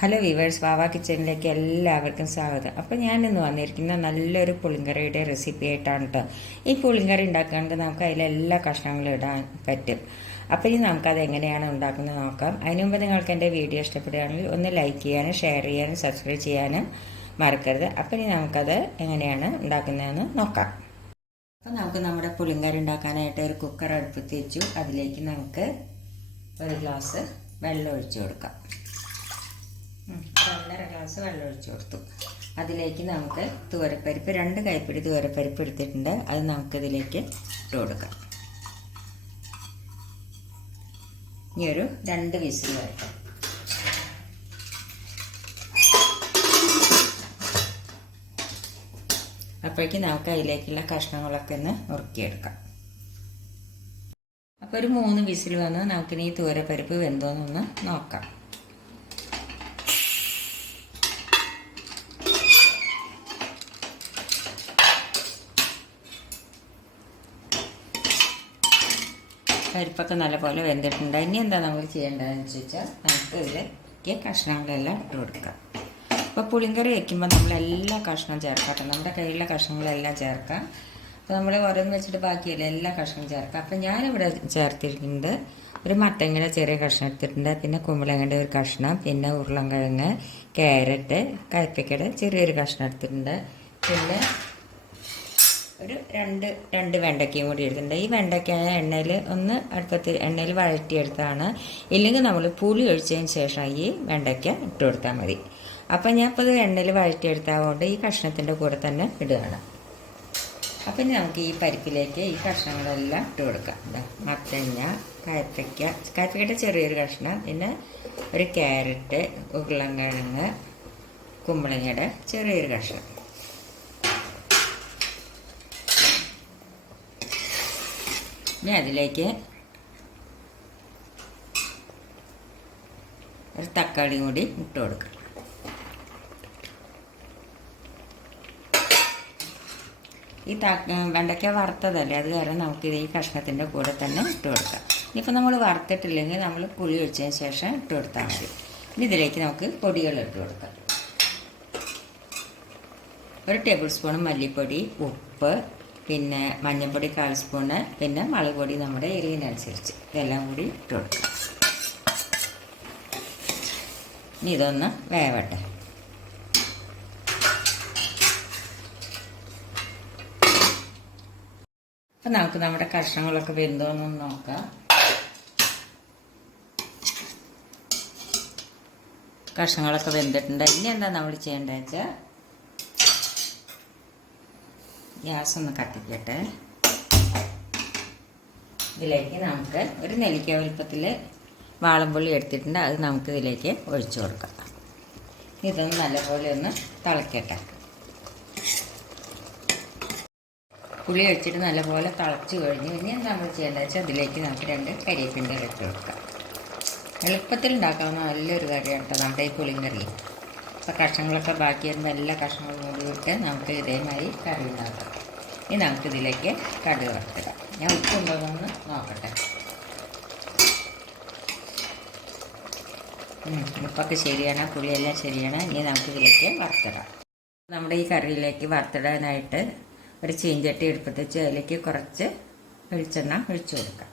Hello weavers വാവ കിച്ചണിലേക്ക് എല്ലാവർക്കും സ്വാഗതം. അപ്പോൾ ഞാനിന്ന് വന്നിരിക്കുന്ന നല്ലൊരു പുളിങ്കറിയുടെ റെസിപ്പി ആയിട്ടാണ് കേട്ടോ ഈ പുളിങ്കറി ഉണ്ടാക്കുകയാണെങ്കിൽ നമുക്ക് അതിലെല്ലാ കഷ്ണങ്ങളും ഇടാൻ പറ്റും. അപ്പോൾ ഇനി നമുക്കത് എങ്ങനെയാണ് ഉണ്ടാക്കുന്നത് നോക്കാം. അതിനു മുമ്പ് നിങ്ങൾക്ക് എന്റെ വീഡിയോ ഇഷ്ടപ്പെടുകയാണെങ്കിൽ ഒന്ന് ലൈക്ക് ചെയ്യാനും ഷെയർ ചെയ്യാനും സബ്സ്ക്രൈബ് ചെയ്യാനും മറക്കരുത്. അപ്പോൾ ഇനി നമുക്കത് എങ്ങനെയാണ് ഉണ്ടാക്കുന്നതെന്ന് നോക്കാം. അപ്പോൾ നമുക്ക് നമ്മുടെ പുളിങ്കറി ഉണ്ടാക്കാനായിട്ട് ഒരു കുക്കർ അടുപ്പത്ത് വെച്ചു. അതിലേക്ക് നമുക്ക് ഒരു ഗ്ലാസ് വെള്ളം ഒഴിച്ചു കൊടുക്കാം. ഒന്നര ഗ്ലാസ് വെള്ളം ഒഴിച്ചു കൊടുത്തു. അതിലേക്ക് നമുക്ക് തുവരപ്പരിപ്പ് രണ്ട് കൈപ്പിടി തുവരപ്പരിപ്പ് എടുത്തിട്ടുണ്ട്. അത് നമുക്കിതിലേക്ക് ഇട്ട് കൊടുക്കാം. ഇനി ഒരു രണ്ട് വിസിൽ വരട്ടെ. അപ്പോഴേക്കും നമുക്ക് അതിലേക്കുള്ള കഷ്ണങ്ങളൊക്കെ ഒന്ന് നുറുക്കിയെടുക്കാം. അപ്പോൾ ഒരു മൂന്ന് വിസിൽ വന്ന് നമുക്കിനി ഈ തൂരപ്പരിപ്പ് വെന്തോന്നൊന്ന് നോക്കാം. പരിപ്പൊക്കെ നല്ലപോലെ വെന്തിട്ടുണ്ട്. ഇനി എന്താ നമ്മൾ ചെയ്യേണ്ടതെന്ന് വെച്ചാൽ നമുക്ക് ഇതിലേക്ക് കഷ്ണങ്ങളെല്ലാം ഇട്ട് കൊടുക്കാം. അപ്പോൾ പുളിങ്കറി വയ്ക്കുമ്പോൾ നമ്മൾ എല്ലാ കഷ്ണവും ചേർക്കാം. നമ്മുടെ കയ്യിലുള്ള കഷ്ണങ്ങളെല്ലാം ചേർക്കാം. അപ്പോൾ നമ്മൾ ഓരോന്ന് വെച്ചിട്ട് ബാക്കിയല്ല എല്ലാ കഷ്ണവും ചേർക്കാം. അപ്പോൾ ഞാനിവിടെ ചേർത്തിരിക്കുന്നത് ഒരു മത്തങ്ങയുടെ ചെറിയ കഷ്ണം എടുത്തിട്ടുണ്ട്. പിന്നെ കുമ്പളങ്ങയുടെ ഒരു കഷ്ണം പിന്നെ ഉരുളൻകിഴങ്ങ് ക്യാരറ്റ് കയ്പ്പയ്ക്കയുടെ ചെറിയൊരു കഷ്ണം എടുത്തിട്ടുണ്ട്. പിന്നെ ഒരു രണ്ട് രണ്ട് വെണ്ടയ്ക്കയും കൂടി എടുത്തിട്ടുണ്ട്. ഈ വെണ്ടയ്ക്കായ എണ്ണയിൽ ഒന്ന് അടുപ്പത്തിൽ എണ്ണയിൽ വഴറ്റിയെടുത്താണ്. ഇല്ലെങ്കിൽ നമ്മൾ പുളി ഒഴിച്ചതിന് ശേഷം ഈ വെണ്ടയ്ക്ക ഇട്ട് കൊടുത്താൽ മതി. അപ്പം ഞാൻ ഇപ്പോൾ ഇത് എണ്ണയിൽ വഴറ്റിയെടുത്താകൊണ്ട് ഈ കഷ്ണത്തിന്റെ കൂടെ തന്നെ ഇടുകയാണ്. അപ്പം നമുക്ക് ഈ പരിപ്പിലേക്ക് ഈ കഷ്ണങ്ങളെല്ലാം ഇട്ട് കൊടുക്കാം. മത്തങ്ങ കയപ്പയ്ക്ക കയപ്പയ്ക്കയുടെ ചെറിയൊരു കഷ്ണം പിന്നെ ഒരു ക്യാരറ്റ് ഉരുളൻകിഴങ്ങ് കുമ്പളങ്ങയുടെ ചെറിയൊരു കഷ്ണം. ഇനി അതിലേക്ക് ഒരു തക്കാളിയും കൂടി ഇട്ട് കൊടുക്കുക ഈ ത വെണ്ടയ്ക്ക വറുത്തതല്ലേ? അത് കാരണം നമുക്കിത് ഈ കഷ്ണത്തിന്റെ കൂടെ തന്നെ ഇട്ട് കൊടുക്കാം. ഇനിയിപ്പോൾ നമ്മൾ വറുത്തിട്ടില്ലെങ്കിൽ നമ്മൾ പുളി ഒഴിച്ചതിന് ശേഷം ഇട്ട് കൊടുത്താൽ മതി. ഇനി ഇതിലേക്ക് നമുക്ക് പൊടികൾ ഇട്ട് കൊടുക്കാം. ഒരു ടേബിൾ സ്പൂൺ മല്ലിപ്പൊടി ഉപ്പ് പിന്നെ മഞ്ഞൾപ്പൊടി കാൽ സ്പൂണ് പിന്നെ മുളക് പൊടി നമ്മുടെ എരിവിനനുസരിച്ച്. ഇതെല്ലാം കൂടി ഇട്ട് കൊടുക്കാം. ഇനി ഇതൊന്ന് വേവട്ടെ. അപ്പം നമുക്ക് നമ്മുടെ കഷ്ണങ്ങളൊക്കെ വെന്തോന്നൊന്ന് നോക്കാം. കഷ്ണങ്ങളൊക്കെ വെന്തിട്ടുണ്ട്. ഇനി എന്താ നമ്മൾ ചെയ്യേണ്ടത് വെച്ചാൽ ഗ്യാസ് ഒന്ന് കത്തിക്കട്ടെ. ഇതിലേക്ക് നമുക്ക് ഒരു നെല്ലിക്ക വലുപ്പത്തിൽ വാളംപുള്ളി എടുത്തിട്ടുണ്ട്. അത് നമുക്ക് ഇതിലേക്ക് ഒഴിച്ചു കൊടുക്കാം. ഇതൊന്ന് നല്ലപോലെ ഒന്ന് തിളക്കട്ടെ. പുളി ഒഴിച്ചിട്ട് നല്ലപോലെ തിളച്ച് കഴിഞ്ഞു. ഇനി നമ്മൾ ചെയ്യേണ്ടത് വെച്ചാൽ അതിലേക്ക് നമുക്ക് രണ്ട് കരിയേപ്പിന്റെ ഇട്ട് കൊടുക്കാം. എളുപ്പത്തിൽ ഉണ്ടാക്കാവുന്ന നല്ലൊരു കറിയാണ് കേട്ടോ നമ്മുടെ ഈ പുളിങ്കറി അപ്പോൾ കഷ്ണങ്ങളൊക്കെ ബാക്കി വരുന്ന എല്ലാ കഷ്ണങ്ങളും കൂടി ഇട്ട് നമുക്ക് ഇതേമാതിരി കറി ഉണ്ടാക്കാം. ഇനി നമുക്കിതിലേക്ക് കടുക് വറുത്തിടാം. ഞാൻ ഉപ്പുണ്ടോയെന്ന് നോക്കട്ടെ. ഉപ്പൊക്കെ ശരിയാണ് പുളിയെല്ലാം ശരിയാണ്. ഇനി നമുക്കിതിലേക്ക് വറുത്തിടാം. നമ്മുടെ ഈ കറിയിലേക്ക് വറുത്തിടാനായിട്ട് ഒരു ചീഞ്ചട്ടി എടുപ്പത്ത് വെച്ച് അതിലേക്ക് കുറച്ച് വെളിച്ചെണ്ണ ഒഴിച്ചു കൊടുക്കാം.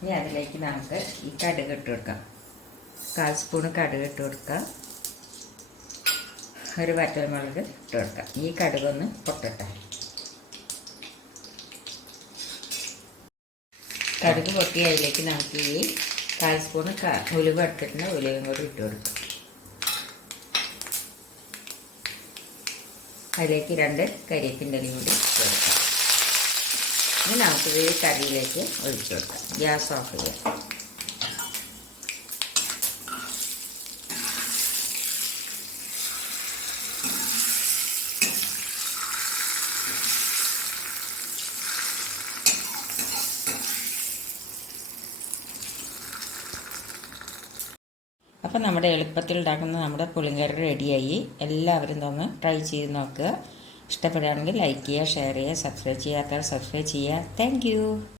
ഇനി അതിലേക്ക് നമുക്ക് ഈ കടുക് ഇട്ട് കൊടുക്കാം. കാൽ സ്പൂൺ കടുക് ഇട്ട് കൊടുക്കാം. ഒരു വറ്റൽമുളക് ഇട്ട് കൊടുക്കാം ഈ കടുകൊന്ന് പൊട്ടട്ടെ. കടുക് പൊട്ടി അതിലേക്ക് നമുക്ക് ഈ കാൽ സ്പൂൺ ഉലുവ എടുത്തിട്ടുണ്ട്. ഉലുവയും കൂടി ഇട്ട് കൊടുക്കാം. അതിലേക്ക് രണ്ട് കരിയപ്പിന്റെ കൂടി ഇട്ട് കൊടുക്കാം. ഇനി നമുക്കിത് കറിയിലേക്ക് ഒഴിച്ചു കൊടുക്കാം. ഗ്യാസ് ഓഫ് ചെയ്യാം. അപ്പം നമ്മുടെ എളുപ്പത്തിൽ ഉണ്ടാക്കുന്ന നമ്മുടെ പുളിങ്കറി റെഡിയായി. എല്ലാവരും ഒന്ന് ട്രൈ ചെയ്ത് നോക്കുക. ഇഷ്ടപ്പെടുകയാണെങ്കിൽ ലൈക്ക് ചെയ്യുക ഷെയർ ചെയ്യുക സബ്സ്ക്രൈബ് ചെയ്യാത്തവർ സബ്സ്ക്രൈബ് ചെയ്യുക. താങ്ക്